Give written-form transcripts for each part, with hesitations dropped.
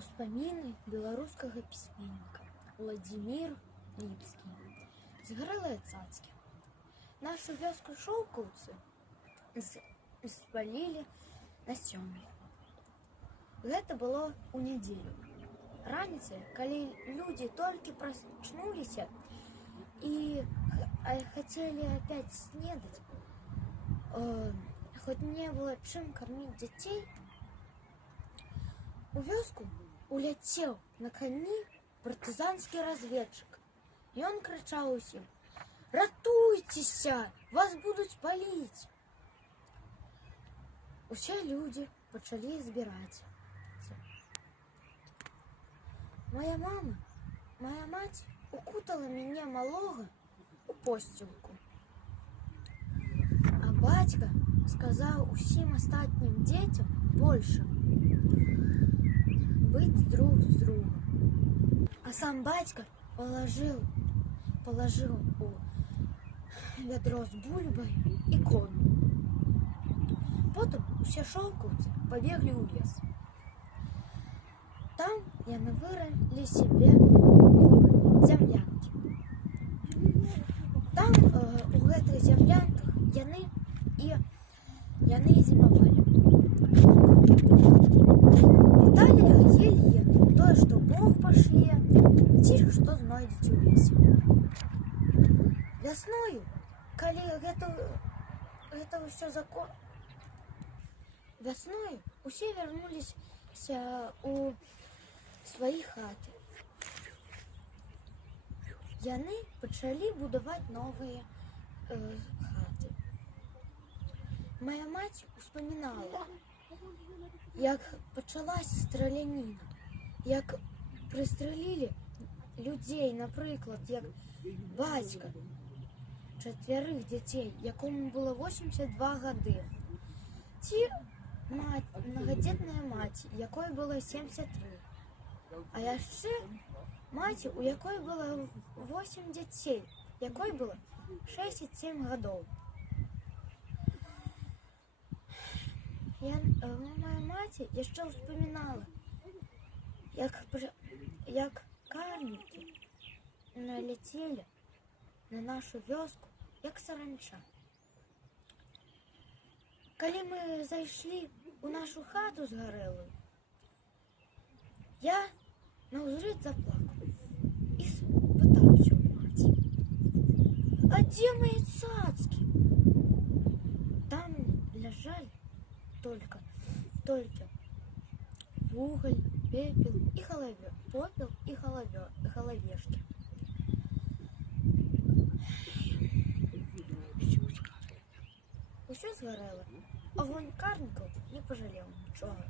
Успаміны беларускага пісьменніка Владзімір Ліпскі. Згарэлыя цацкі. Нашу вёску шоўкаўцы спалілі на сёмай. Гэта было ў нядзелю. Раніцай, калі людзі толькі прачнуліся і хацелі апять снедаць, хоць не было чым карміць дзяцей, у вёску уляцеў на кані партызанскі разведчык. Ён крычаў усім: «Ратуйцеся, вас будуць паліць!» Усе людзі пачалі збірацца. Моя маці укутала мяне малога у посцілку. А бацька сказаў усім астатнім дзецям больше быць друг з другом. А сам бацька положил у вядро з бульбай і кону. Потым усе шоўкаўцы пабеглі ў лес. Там яны вырылі себе землянкі. Там у гэтых землянках яны і зімавалі. Пыталі, елі яны тое, што Бог пашле, ці што знойдзець у лесе. Вясною, калі гэта ўсё вясною усе вярнуліся у свае хаты. Яны пачалі будаваць новыя хаты. Моя маці успамінала, як пачалася страляніна, як прыстрэлілі людзей, напрыклад, як бацька 4 дзяцей, якому было 82 гады, ці мнагадзетная маці, якой было 73. А яшчэ маці, у якой было 8 дзяцей, якой было 67 гадоў. Моя маці яшчэ ўспамінала, як карнікі наляцелі на нашу вёску, як саранча. Калі мы зайшлі у нашу хату згарэлую, я наўзрыд заплакаў і спытаўся ў маці: «А дзе мае цацкі?» Там ляжалі только вугаль, попел і галавешкі. Усё згарэла. Агонь карнікаў не пажалеў нічога.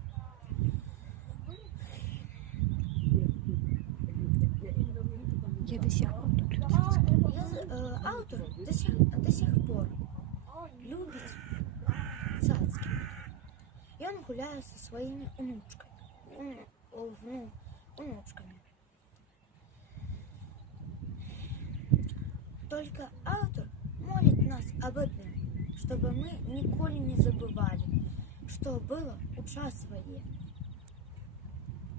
Я до сих пор Аўтар до сих пор любіць цацкі. Ён гуляе са сваімі унучкамі. Только аўтар моліць нас об одным, чтобы мы ніколі не забывали, что было у час войны.